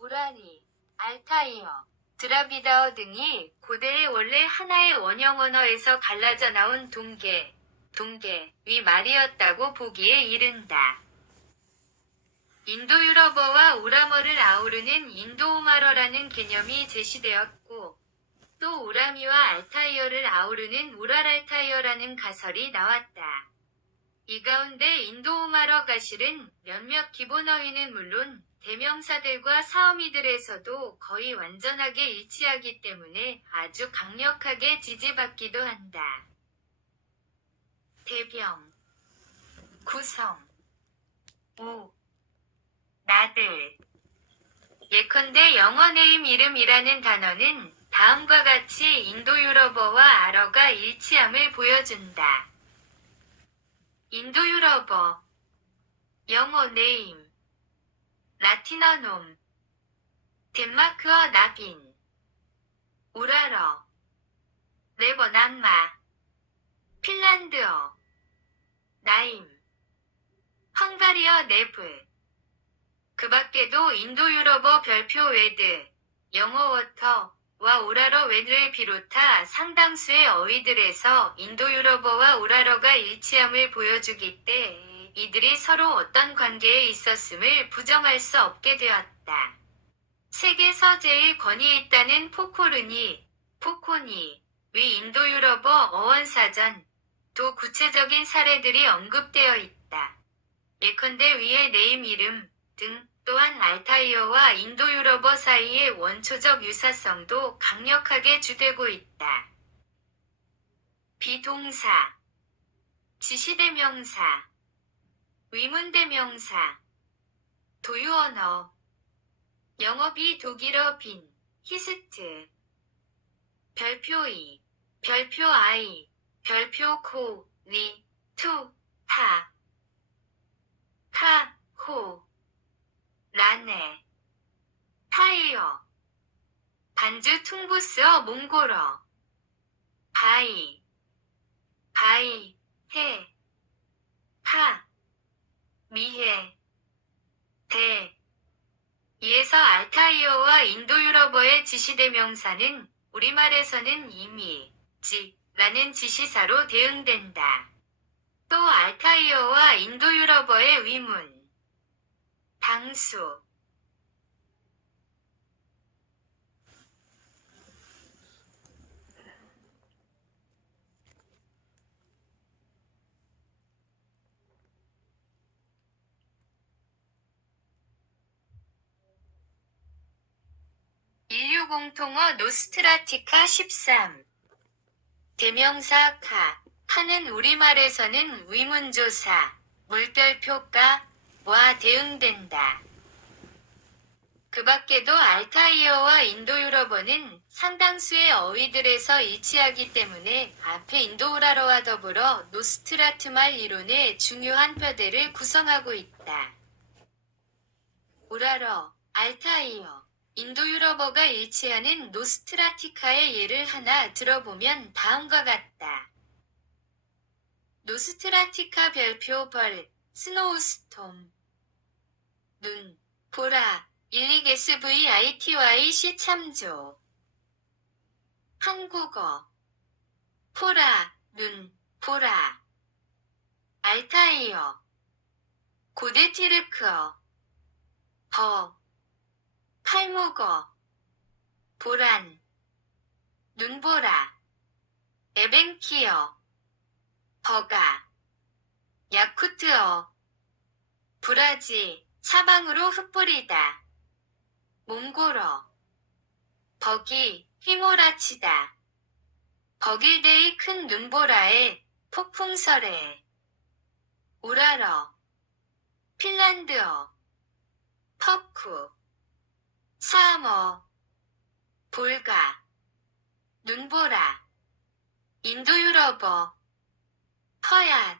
우라니, 알타이어, 드라비다어 등이 고대의 원래 하나의 원형 언어에서 갈라져 나온 동계,위 말이었다고 보기에 이른다. 인도유럽어와 우라머를 아우르는 인도우마러라는 개념이 제시되었고, 또 우라미와 알타이어를 아우르는 우랄알타이어라는 가설이 나왔다. 이 가운데 인도우마러 가실은 몇몇 기본 어휘는 물론 대명사들과 사어미들에서도 거의 완전하게 일치하기 때문에 아주 강력하게 지지받기도 한다. 대병, 구성, 우, 나들. 예컨대 영어 네임 이름이라는 단어는 다음과 같이 인도유럽어와 아러가 일치함을 보여준다. 인도유럽어, 영어 네임, 라틴어 놈, 덴마크어 나빈, 우랄어, 레버남마, 핀란드어, 나임, 헝가리어 네브. 그 밖에도 인도유럽어 별표 웨드, 영어 워터와 우랄어 웨드를 비롯한 상당수의 어휘들에서 인도유럽어와 우랄어가 일치함을 보여주기 때 이들이 서로 어떤 관계에 있었음을 부정할 수 없게 되었다. 세계서 제일 권위 있다는 포코니, 위 인도유럽어 어원사전, 도 구체적인 사례들이 언급되어 있다. 예컨대 위의 네임 이름 등 또한 알타이어와 인도유럽어 사이의 원초적 유사성도 강력하게 주되고 있다. 비동사, 지시대명사, 위문대명사, 도유언어, 영어비 독일어 빈, 히스트, 별표 별표 별표 투, 호, 라네, 타이어, 반주 퉁부스어 몽골어, 바이, 해, 미해, 이에서 알타이어와 인도유럽어의 지시대명사는 우리말에서는 이미, 라는 지시사로 대응된다. 또 알타이어와 인도유럽어의 위문, 당수, 인류 공통어 노스트라티카 13. 대명사 카는 우리말에서는 위문조사, 물결표가와 대응된다. 그 밖에도 알타이어와 인도유럽어는 상당수의 어휘들에서 일치하기 때문에 앞에 인도우라러와 더불어 노스트라트말 이론의 중요한 뼈대를 구성하고 있다. 우라러, 알타이어, 인도유럽어가 일치하는 노스트라티카의 예를 하나 들어보면 다음과 같다. 노스트라티카 별표 스노우스톰, 눈, 보라, 일릭SVITYC 참조. 한국어, 포라, 눈, 보라. 알타이어, 고데티르크어, 칼무거, 보란, 눈보라, 에벤키어, 버가, 야쿠트어, 브라지, 사방으로 흩뿌리다, 몽골어, 버기, 휘몰아치다, 버길대의 큰 눈보라에, 폭풍설에, 우랄어, 핀란드어, 터쿠, 사암어, 볼가, 눈보라, 인도유럽어, 허얏,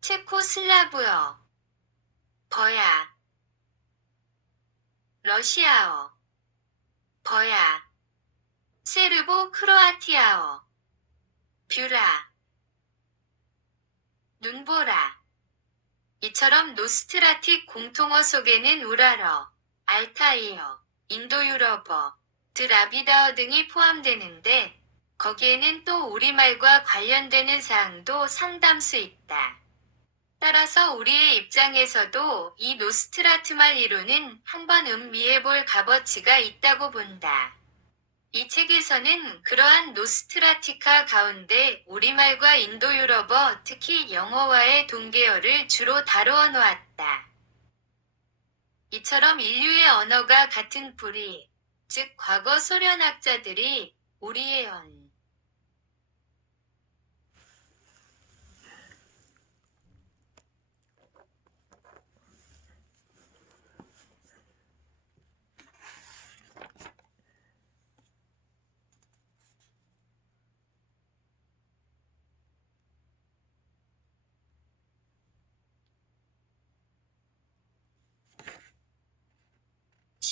체코슬라브어, 버야, 러시아어, 버야, 세르보 크로아티아어, 뷰라, 눈보라. 이처럼 노스트라틱 공통어 속에는 우랄어, 알타이어, 인도유럽어, 드라비다어 등이 포함되는데 거기에는 또 우리말과 관련되는 사항도 상당수 있다. 따라서 우리의 입장에서도 이 노스트라트말 이론은 한번 음미해볼 값어치가 있다고 본다. 이 책에서는 그러한 노스트라티카 가운데 우리말과 인도유럽어, 특히 영어와의 동계어를 주로 다루어 놓았다. 이처럼 인류의 언어가 같은 뿌리, 즉 과거 소련학자들이 우리의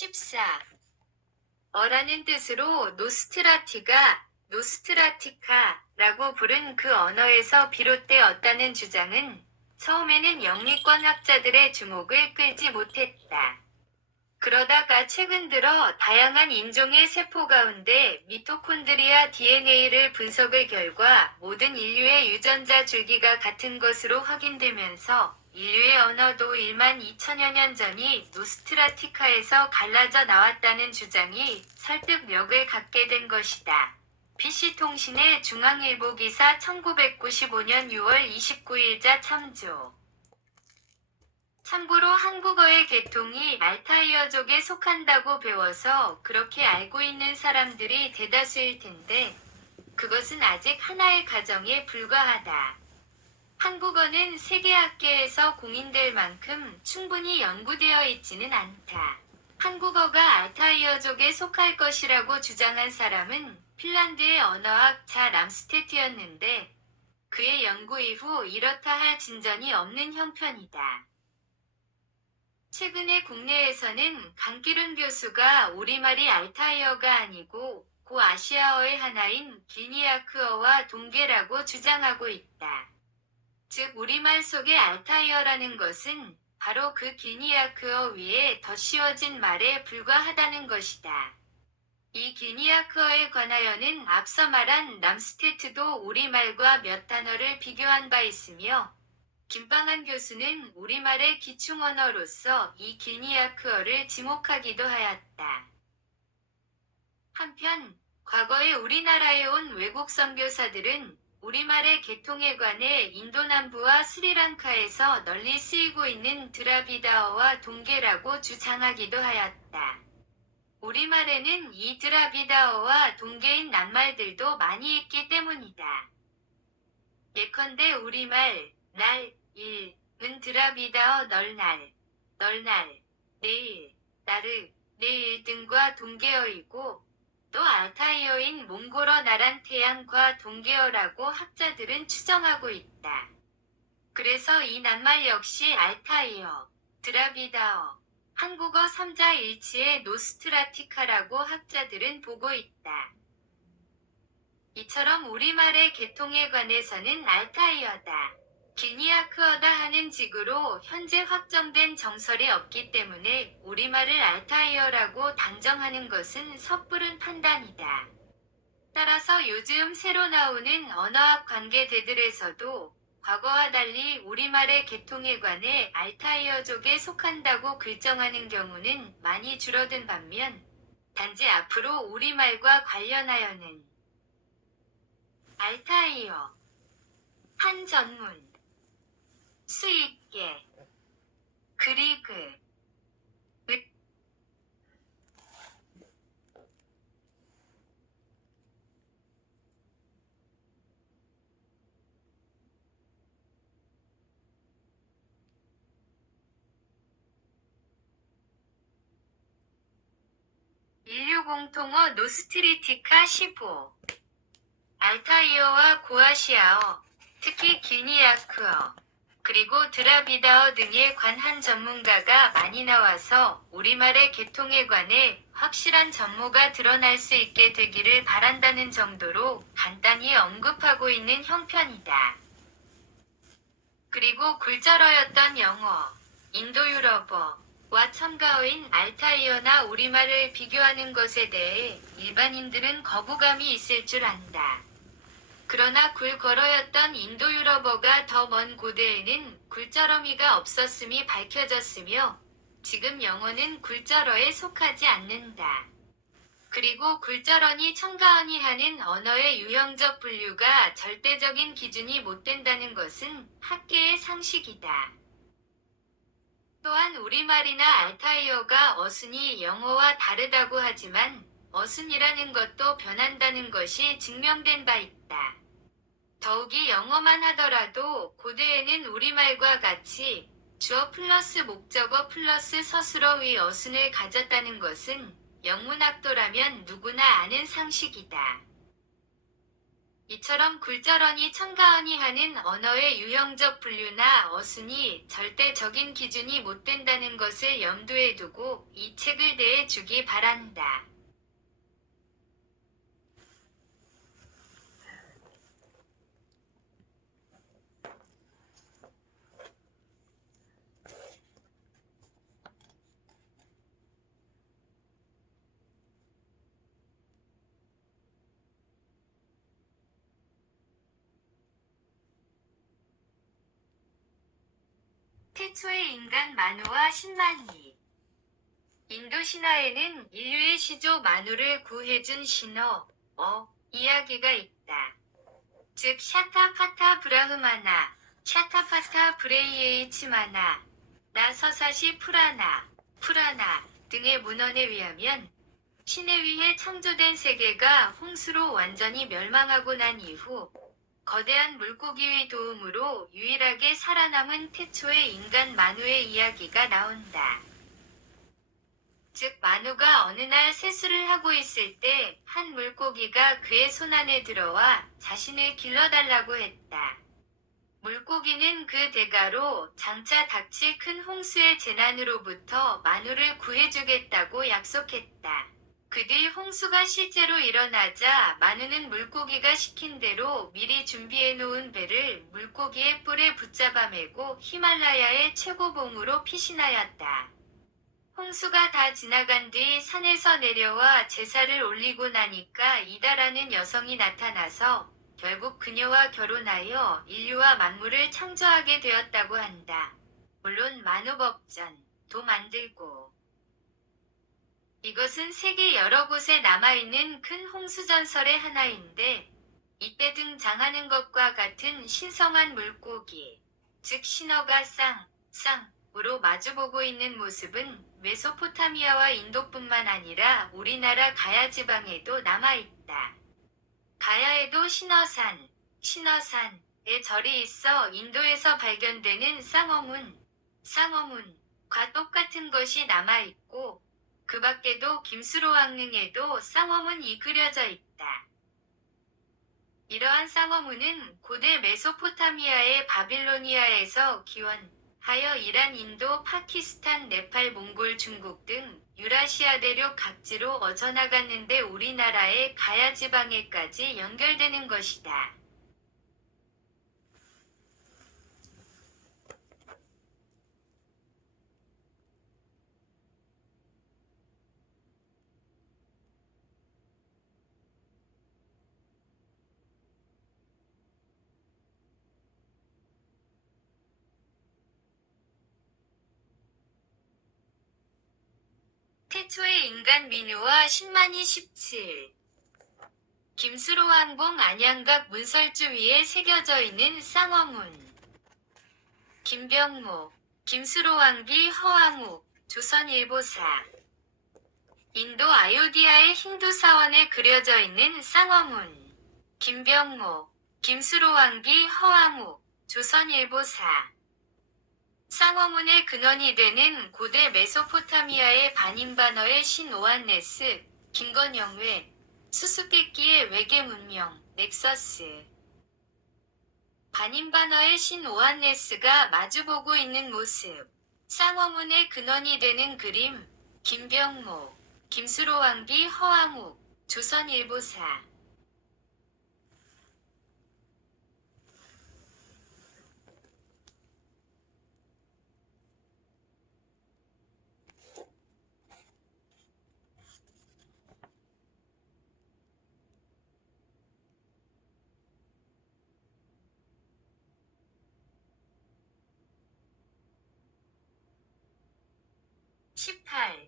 14. 어라는 뜻으로 노스트라티카라고 부른 그 언어에서 비롯되었다는 주장은 처음에는 영미권학자들의 주목을 끌지 못했다. 그러다가 최근 들어 다양한 인종의 세포 가운데 미토콘드리아 DNA를 분석의 결과 모든 인류의 유전자 줄기가 같은 것으로 확인되면서 인류의 언어도 1만 2천여 년 전이 노스트라티카에서 갈라져 나왔다는 주장이 설득력을 갖게 된 것이다. PC통신의 중앙일보 기사 1995년 6월 29일자 참조. 참고로 한국어의 계통이 알타이어족에 속한다고 배워서 그렇게 알고 있는 사람들이 대다수일 텐데 그것은 아직 하나의 가정에 불과하다. 한국어는 세계학계에서 공인될 만큼 충분히 연구되어 있지는 않다. 한국어가 알타이어족에 속할 것이라고 주장한 사람은 핀란드의 언어학자 람스테트였는데 그의 연구 이후 이렇다 할 진전이 없는 형편이다. 최근에 국내에서는 강기륜 교수가 우리말이 알타이어가 아니고 고아시아어의 하나인 길니아크어와 동계라고 주장하고 있다. 즉 우리말 속의 알타이어라는 것은 바로 그 길니아크어 위에 덧씌워진 말에 불과하다는 것이다. 이 길니아크어에 관하여는 앞서 말한 람스테트도 우리말과 몇 단어를 비교한 바 있으며 김방한 교수는 우리말의 기충언어로서 이 길니아크어를 지목하기도 하였다. 한편 과거에 우리나라에 온 외국 선교사들은 우리말의 계통에 관해 인도 남부와 스리랑카에서 널리 쓰이고 있는 드라비다어와 동계라고 주장하기도 하였다. 우리말에는 이 드라비다어와 동계인 낱말들도 많이 있기 때문이다. 예컨대 우리말 은 드라비다어 널날, 내일, 나르, 내일 등과 동계어이고 또 알타이어인 몽골어 나란테양과 동계어라고 학자들은 추정하고 있다. 그래서 이 낱말 역시 알타이어, 드라비다어, 한국어 3자 일치의 노스트라티카라고 학자들은 보고 있다. 이처럼 우리말의 계통에 관해서는 알타이어다. 길니아크어다 하는 직으로 현재 확정된 정설이 없기 때문에 우리말을 알타이어라고 단정하는 것은 섣부른 판단이다. 따라서 요즘 새로 나오는 언어학 관계대들에서도 과거와 달리 우리말의 계통에 관해 알타이어족에 속한다고 글정하는 경우는 많이 줄어든 반면 단지 앞으로 우리말과 관련하여는 알타이어 한 전문 수익계 그리그 을 16 공통어 노스트리티카 15 알타이어와 고아시아어, 특히 길니아크어, 그리고 드라비다어 등에 관한 전문가가 많이 나와서 우리말의 계통에 관해 확실한 전모가 드러날 수 있게 되기를 바란다는 정도로 간단히 언급하고 있는 형편이다. 그리고 굴절어였던 영어, 인도유럽어, 와 첨가어인 알타이어나 우리말을 비교하는 것에 대해 일반인들은 거부감이 있을 줄 안다. 그러나 굴걸어였던 인도유럽어가 더 먼 고대에는 굴절어미가 없었음이 밝혀졌으며 지금 영어는 굴절어에 속하지 않는다. 그리고 굴절어니 첨가어니 하는 언어의 유형적 분류가 절대적인 기준이 못 된다는 것은 학계의 상식이다. 또한 우리말이나 알타이어가 어순이 영어와 다르다고 하지만 어순이라는 것도 변한다는 것이 증명된 바 있다. 더욱이 영어만 하더라도 고대에는 우리말과 같이 주어 플러스 목적어 플러스 서술어의 어순을 가졌다는 것은 영문학도라면 누구나 아는 상식이다. 이처럼 굴절어니 첨가어니 하는 언어의 유형적 분류나 어순이 절대적인 기준이 못 된다는 것을 염두에 두고 이 책을 대해 주기 바란다. 태초의 인간 마누와 신만이. 인도 신화에는 인류의 시조 마누를 구해준 신어, 이야기가 있다. 즉 샤타파타 브라흐마나, 샤타파타 브레이에이치마나, 나서사시 푸라나 등의 문헌에 의하면 신에 의해 창조된 세계가 홍수로 완전히 멸망하고 난 이후 거대한 물고기의 도움으로 유일하게 살아남은 태초의 인간 마누의 이야기가 나온다. 즉 마누가 어느 날 세수를 하고 있을 때 한 물고기가 그의 손안에 들어와 자신을 길러달라고 했다. 물고기는 그 대가로 장차 닥칠 큰 홍수의 재난으로부터 마누를 구해주겠다고 약속했다. 그 뒤 홍수가 실제로 일어나자 마누는 물고기가 시킨 대로 미리 준비해놓은 배를 물고기의 뿔에 붙잡아 매고 히말라야의 최고봉으로 피신하였다. 홍수가 다 지나간 뒤 산에서 내려와 제사를 올리고 나니까 이다라는 여성이 나타나서 결국 그녀와 결혼하여 인류와 만물을 창조하게 되었다고 한다. 물론 만우법전도 만들고. 이것은 세계 여러 곳에 남아있는 큰 홍수전설의 하나인데 이때 등장하는 것과 같은 신성한 물고기, 즉 신어가 쌍으로 마주보고 있는 모습은 메소포타미아와 인도뿐만 아니라 우리나라 가야 지방에도 남아있다. 가야에도 신어산의 절이 있어 인도에서 발견되는 쌍어문과 똑같은 것이 남아있고 그 밖에도 김수로 왕릉에도 쌍어문이 그려져 있다. 이러한 쌍어문은 고대 메소포타미아의 바빌로니아에서 기원하여 이란, 인도, 파키스탄, 네팔, 몽골, 중국 등 유라시아 대륙 각지로 어져나갔는데 우리나라의 가야 지방에까지 연결되는 것이다. 태초의 인간 민우와 신만이 17. 김수로 항봉 안양각 문설주 위에 새겨져 있는 쌍어문. 김병목, 김수로 왕비 허왕욱, 조선일보사. 인도 아요디아의 힌두 사원에 그려져 있는 쌍어문. 김병목, 김수로 왕비 허왕욱, 조선일보사. 쌍어문의 근원이 되는 고대 메소포타미아의 반인반어의 신 오한네스, 김건영회, 수수께끼의 외계 문명, 넥서스. 반인반어의 신 오한네스가 마주보고 있는 모습. 쌍어문의 근원이 되는 그림, 김병목, 김수로 왕비 허왕욱, 조선일보사. 18.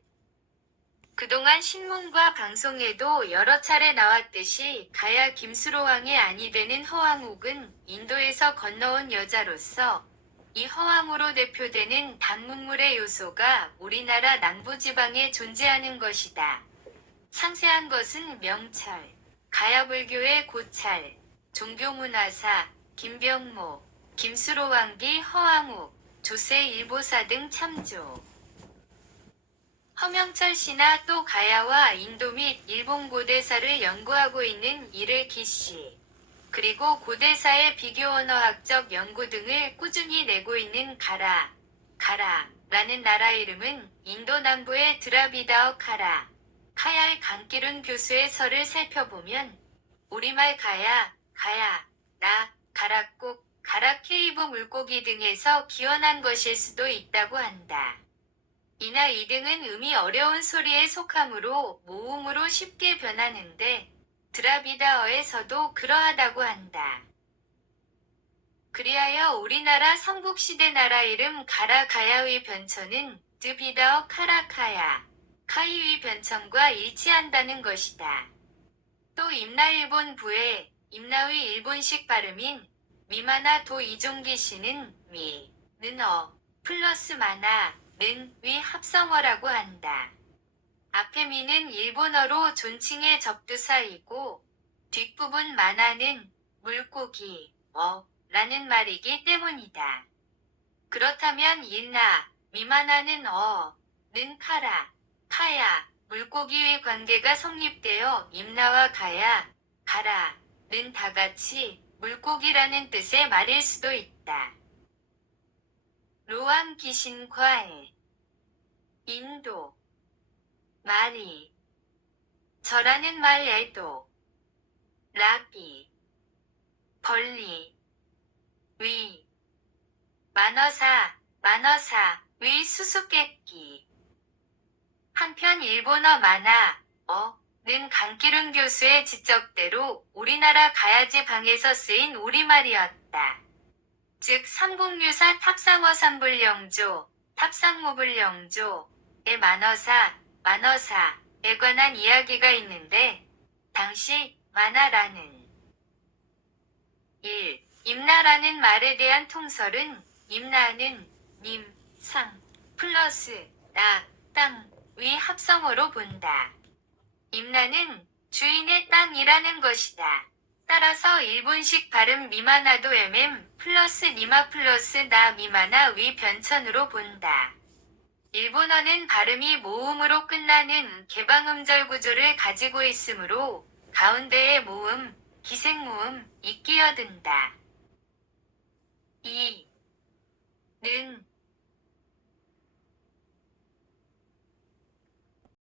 그동안 신문과 방송에도 여러 차례 나왔듯이 가야 김수로왕의 아니 되는 허왕옥은 인도에서 건너온 여자로서 이 허왕으로 대표되는 단문물의 요소가 우리나라 남부지방에 존재하는 것이다. 상세한 것은 명철, 가야불교의 고찰, 종교문화사, 김병모, 김수로왕기 허왕옥, 조세일보사 등 참조. 허명철 씨나 또 가야와 인도 및 일본 고대사를 연구하고 있는 이르기 씨, 그리고 고대사의 비교 언어학적 연구 등을 꾸준히 내고 있는 가라라는 나라 이름은 인도 남부의 드라비다어 카얄 강기룬 교수의 설을 살펴보면 우리말 가야, 가락국, 가락케이브 물고기 등에서 기원한 것일 수도 있다고 한다. 이나 이 등은 음이 어려운 소리에 속하므로 모음으로 쉽게 변하는데 드라비다어에서도 그러하다고 한다. 그리하여 우리나라 삼국시대 나라 이름 가야의 변천은 드비다어 카이의 변천과 일치한다는 것이다. 또 임나일본 부의 임나의 일본식 발음인 미마나 도 이종기 씨는 미는 플러스 마나는 위 합성어라고 한다. 앞에 미는 일본어로 존칭의 접두사이고 뒷부분 마나는 물고기, 라는 말이기 때문이다. 그렇다면 미마나는 는 카야, 물고기의 관계가 성립되어 임나와 가라는 다같이 물고기라는 뜻의 말일 수도 있다. 로암 기신과에 인도 마리 저라는 말에도 라비 벌리 위 만어사 위 수수께끼. 한편 일본어 는 강기룬 교수의 지적대로 우리나라 가야지 방에서 쓰인 우리말이었다. 즉 삼국유사 탑상어 삼불영조, 탑상무불영조의 만어사에 관한 이야기가 있는데 당시 만화라는 1. 임나라는 말에 대한 통설은 임나는 님, 상, 플러스 나, 땅, 위 합성어로 본다. 임나는 주인의 땅이라는 것이다. 따라서 일본식 발음 미마나도 플러스 니마 플러스 나 미마나 위 변천으로 본다. 일본어는 발음이 모음으로 끝나는 개방음절 구조를 가지고 있으므로 가운데에 모음, 기생모음이 끼어든다. 2. 는